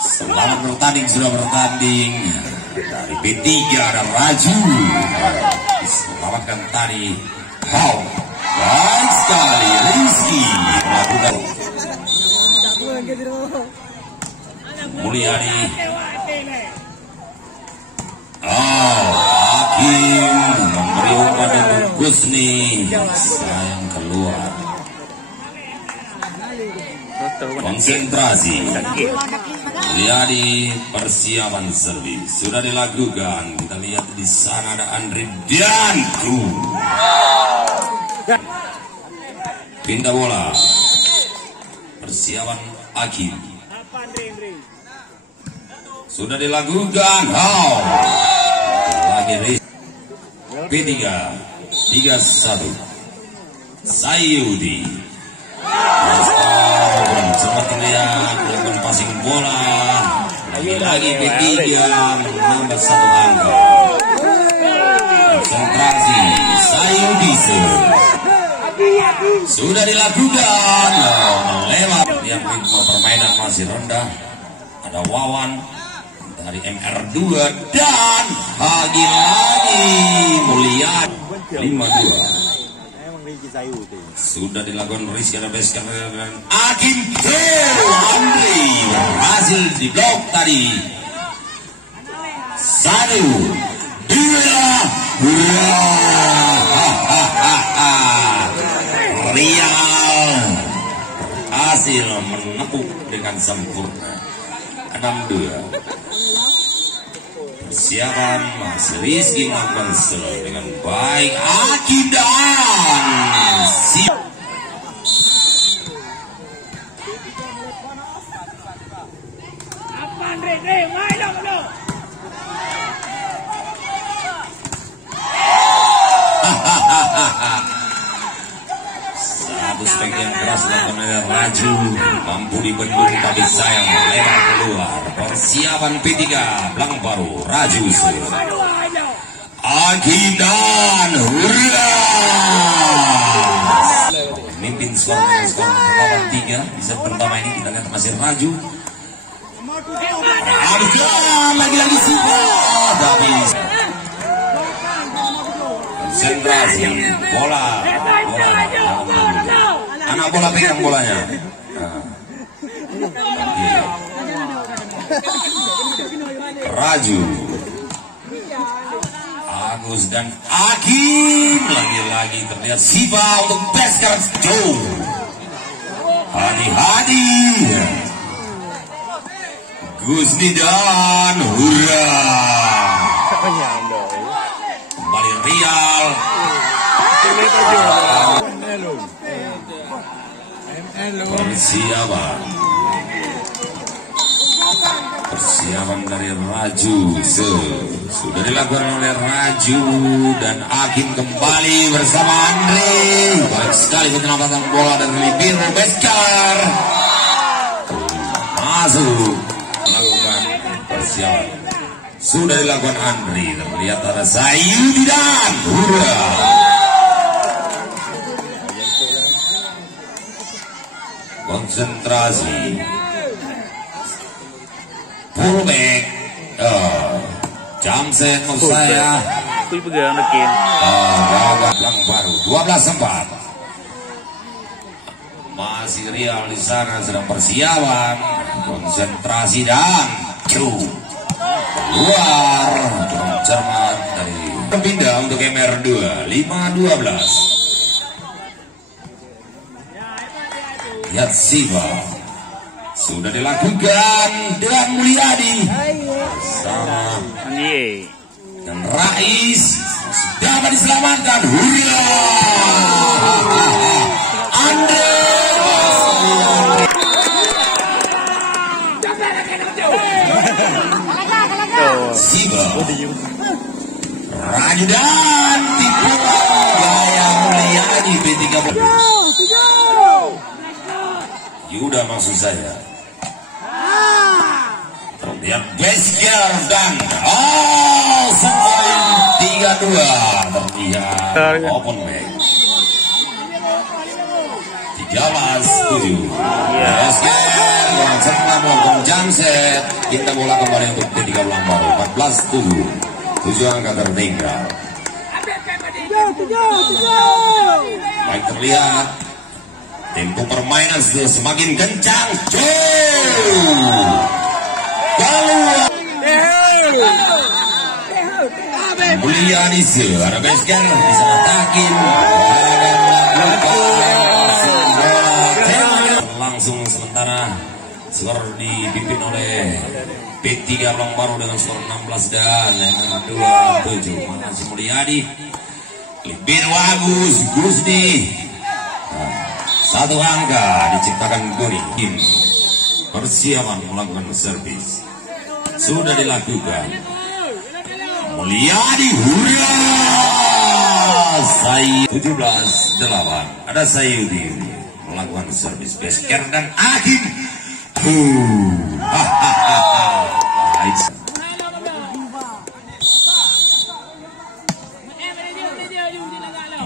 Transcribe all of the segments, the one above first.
Selamat bertanding, sudah bertanding. Dari B3 ada Raju. Selamatkan tadi. How? Baik sekali Rizky melakukan. Mulyadi. Hakim memberi umpan untuk Gusni. Sayang keluar. Konsentrasi. Mulyadi persiapan servis sudah dilakukan. Kita lihat di sana ada Andri Dianku. Pindah bola. Persiapan Hakim. Sudah dilakukan. Lagi P3 3-1 Sayudi. Sempat terlihat melakukan passing bola. Lagi-lagi P3 menambah 1 angka. Konsentrasi Sayudi sudah dilakukan. Lewat yang ritme permainan masih rendah. Ada Wawan dari MR2 dan lagi Mulyadi 5-2. Sudah dilakukan Rizky Arabeskar dan Hakim Andri berhasil di blok tadi. 1, 2, Rial hasil menepuk dengan sempurna. 6-2. Persiapan Mas Rizky melakukan serve dengan baik. Hakim dan siap. Satu spek yang keras dilakukan oleh Raju, mampu dibendung tapi sayang lewat keluar. Persiapan P3 belakang baru Raju Agidan hurra memimpin skor perlawan 3 di set pertama ini. Kita lihat masih Raju. Lagi-lagi Siva tapi konsentrasi bola anak bola pegang bolanya. Raju Agus dan Hakim lagi-lagi terlihat Siva untuk Beskar Joe. Hadi Gusni dan hurra kembali Rial. Persiapan dari Raju sudah dilakukan oleh Raju dan Hakim kembali bersama Andre. Baik sekali penyelamatan bola dari biru Beskar masuk melakukan persiapan. Sudah dilakukan Andre. Terlihat ada Sayudi dan hurra. Konsentrasi fullback Jamsen maksud saya belakang baru 12-4 masih Rial di sana sedang persiapan. Konsentrasi dan keluar cermat dari pindah untuk MR2 5-12. Lihat Siva sudah dilakukan dengan Mulyadi sama dan Rais dapat diselamatkan. Hurra Andre Siva Raju dan tipu gaya Mulyadi B3 Yuda maksud saya. Terlihat Beskar dan semuanya 3-2 terlihat open back 13-7 Beskar setelah melakukan jamset, kita bola kembali untuk P3 Belambaru. 14-7 angka tertinggal. Baik, terlihat tempo permainan sudah semakin kencang. Keluar Mulyadi ada basket bisa matakin langsung. Sementara skor dipimpin oleh P3 Belambaru dengan skor 16 dan 27. Masih Mulyadi lebih bagus Gusni. Satu angka diciptakan Gori. Persiapan melakukan servis sudah dilakukan. Mulyadi, hurra! Sayudi 17-8. Ada Sayudi melakukan servis Besker dan Agim.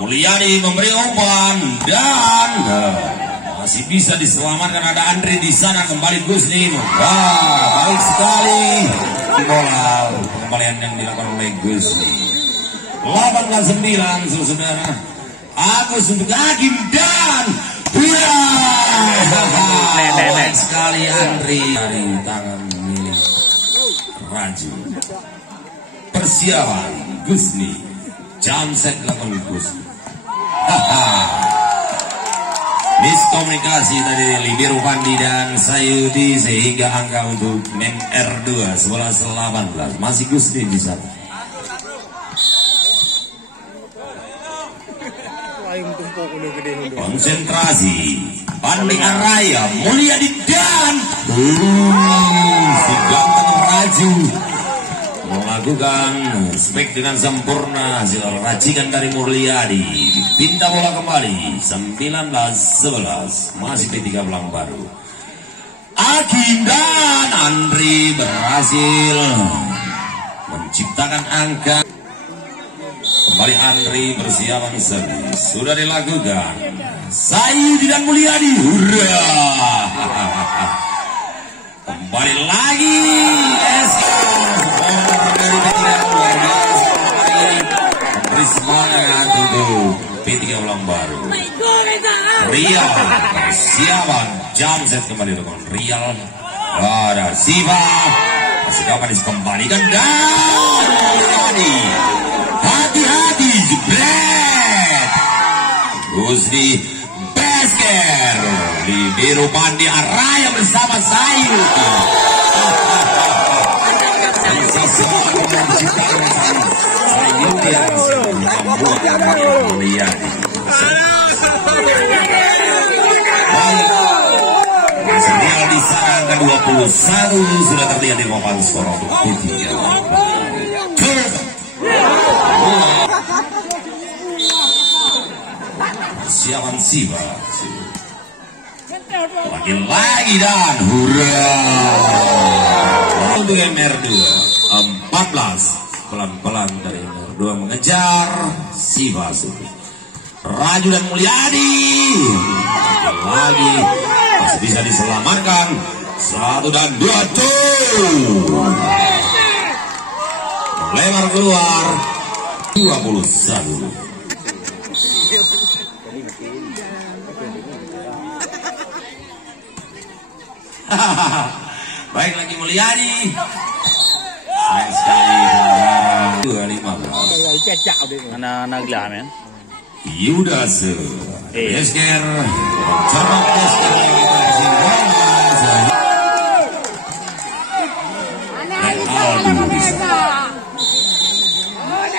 Mulyadi memberi umpan dan masih bisa diselamatkan. Ada Andre di sana, kembali Gusni. Wah, baik sekali bola pengembalian yang dilakukan oleh Gusni. 18-9 saudara. Agus untuk Agim dan baik sekali Andre dari tangan milik Raju. Persiapan Gusni, jamset dilakukan Gusni. Miskomunikasi tadi Libero Pandi dan Sayudi sehingga angka untuk men R2 11-18 masih Gusni di sana. Konsentrasi Pandingan Raya Mulyadi dan si ganteng Raju melakukan spek dengan sempurna. Hasil racikan dari Mulyadi. Pindah bola kembali 19-11 masih P3 Belambaru. Agim dan Andri berhasil menciptakan angka. Kembali Andri persiapan servis sudah dilakukan. Sayudi dan Mulyadi, hurra! Kembali lagi memberi semangat untuk P3 Belambaru. Rial persiapan jamset kembali dengan Rial. Ada Siva masih kapan dikembalikan dan Mulyadi. Hati-hati jebret. Gusni Besker di biru Pandi Araya bersama Sayud. Sayud yang membuat Mulyadi. Hasilnya di sana angka 21 sudah terlihat di papan skor untuk P3. Siapan Siva lagi dan hurra untuk MR2 14 pelan-pelan dari MR2 mengejar Siva Sufi. Raju dan Mulyadi lagi masih bisa diselamatkan 1 dan 2 tuh melebar keluar 21. Baik lagi Mulyadi. Sayang sekali 2-15. Anak-anak men. Yudase. Besker. Cermak Besker. Dan Aldo bisa.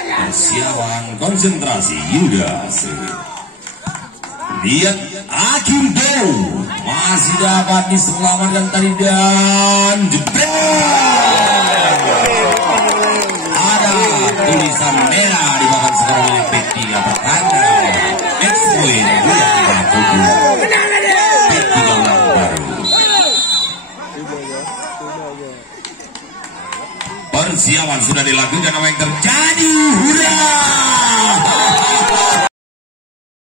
Persiapan konsentrasi Yudase. Lihat Agim Dew masih dapat diselamatkan tadi dan jebret. Ada tulisan merah di papan skor oleh P3 pertanda X point P3 Belambaru. Persiapan sudah dilakukan, apa yang terjadi? Hurra!